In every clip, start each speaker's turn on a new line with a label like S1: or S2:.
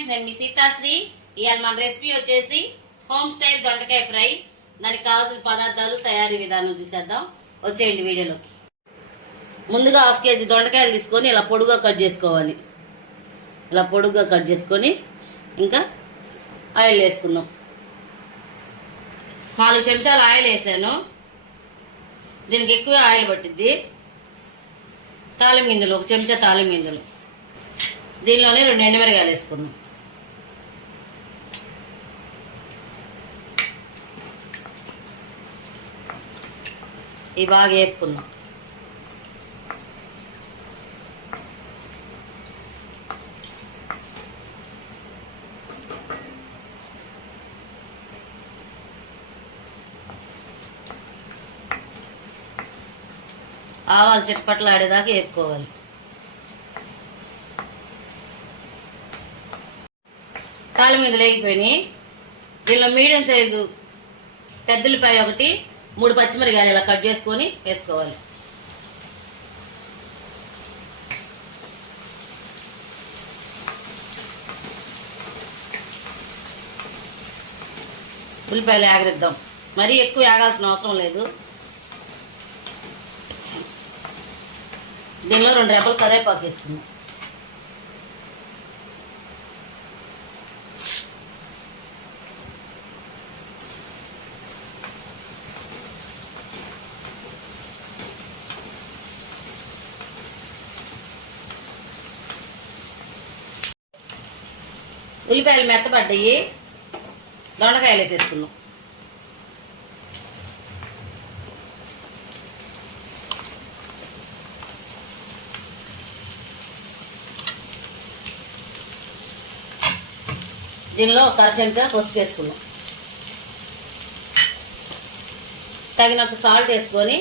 S1: Friends నేను మీ సీతాశ్రీ ఇవాళ మన రెసిపీ వచ్చేసి హోమ్ స్టైల్ దొండకాయ ఫ్రై. దానికి కావాల్సిన పదార్థాలు తయారీ విధానం చూసేద్దాం. వచ్చేయండి వీడియోలోకి. ముందుగా హాఫ్ కేజీ దొండకాయలు తీసుకొని ఇలా పొడుగా కట్ చేసుకోవాలి. ఇలా పొడుగా కట్ చేసుకొని ఇంకా ఆయిల్ వేసుకుందాం. నాలుగు చెంచాలు ఆయిల్ వేసాను. దీనికి ఎక్కువ ఆయిల్ పట్టిద్ది. తాలిం గింజలు ఒక చెంచా తాలిం గింజలు. దీనిలోనే రెండు ఎండుమిరగాయలు వేసుకుందాం. ఇవి బాగా వేపుకుందాం ఆవాలు చిట్పట్లు ఆడేదాకా వేపుకోవాలి. కాళ్ళ మీద లేగిపోయినాయి. దీనిలో మీడియం సైజు పెద్దలపై ఒకటి మూడు పచ్చిమిరకాయలు ఇలా కట్ చేసుకొని వేసుకోవాలి. ఉల్లిపాయలు ఆగరిద్దాం మరీ ఎక్కువ ఆగాల్సిన అవసరం లేదు. దీనిలో రెండు రెబ్బలు కరేపాకు వేసుకుందాం. ఉల్లిపాయలు మెత్తబడ్డాయి. దొండకాయలు వేసేసుకున్నాం దీనిలో ఒక అరచెంక పసుపు వేసుకున్నాం తగినంత సాల్ట్ వేసుకొని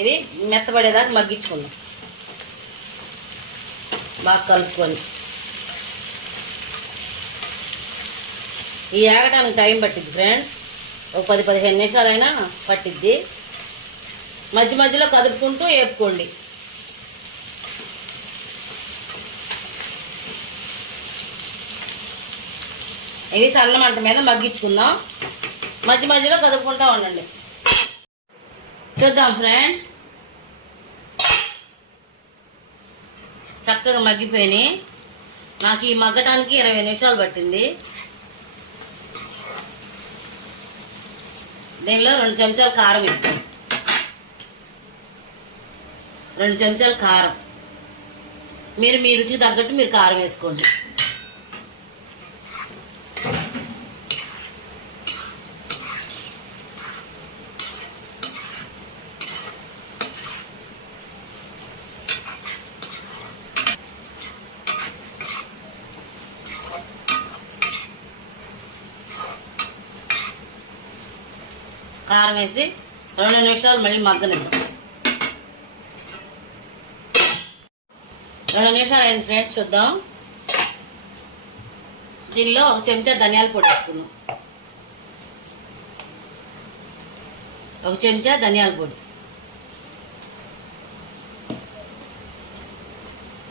S1: ఇవి మెత్తబడేదాకా మగ్గించుకున్నాం బాగా కలుపుకొని. ఈ ఆగడానికి టైం పట్టిద్ది ఫ్రెండ్స్ ఒక పది పదిహేను నిమిషాలైనా పట్టిద్ది. మధ్య మధ్యలో కదుపుకుంటూ వేపుకోండి ఇది సన్న మంట మీద మగ్గించుకుందాం. మధ్య మధ్యలో కదుపుకుంటా ఉండండి. చూద్దాం ఫ్రెండ్స్ చక్కగా మగ్గిపోయినాయి. నాకు ఈ మగ్గటానికి ఇరవై నిమిషాలు పట్టింది. దీనిలో రెండు చెంచాలు కారం ఇస్తాం రెండు చెంచాలు కారం. మీరు మీ రుచికి తగ్గట్టు మీరు కారం వేసుకోండి. కారం వేసి రెండు నిమిషాలు మళ్ళీ మగ్గనిద్దాం రెండు నిమిషాలు అయింది ఫ్రెండ్స్ చూద్దాం. దీనిలో ఒక చెంచా ధనియాల పొడి వేసుకున్నాం ఒక చెంచా ధనియాల పొడి.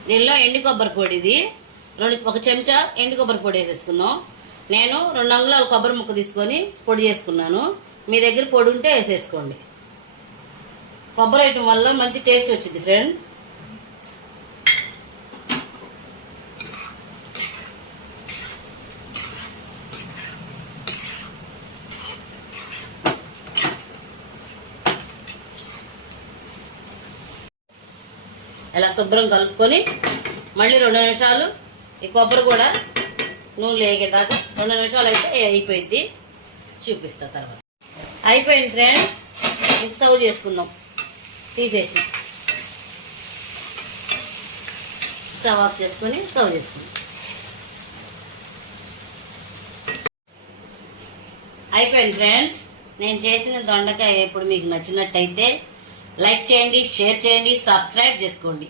S1: దీనిలో ఎండు కొబ్బరి పొడి ఇది. రెండు ఒక చెంచా ఎండు కొబ్బరి పొడి వేసేసుకుందాం. నేను రెండు అంగుళాల కొబ్బరి ముక్క తీసుకొని పొడి చేసుకున్నాను. మీ దగ్గర పొడి ఉంటే వేసేసుకోండి. కొబ్బరి వేయటం వల్ల మంచి టేస్ట్ వచ్చింది ఫ్రెండ్ ఇలా శుభ్రం కలుపుకొని మళ్ళీ రెండు నిమిషాలు ఈ కొబ్బరి కూడా నూనె లేగేదాకా రెండు నిమిషాలు అయితే అయిపోయింది చూపిస్తా తర్వాత. అయిపోయింది ఫ్రెండ్ ఇది సర్వ్ చేసుకుందాం. తీసేసి. స్టవ్ ఆఫ్ చేసుకొని సర్వ్ చేసుకుందాం. అయిపోయింది ఫ్రెండ్స్ నేను చేసిన దొండకాయ ఇప్పుడు మీకు నచ్చినట్టయితే లైక్ చేయండి షేర్ చేయండి సబ్స్క్రైబ్ చేసుకోండి.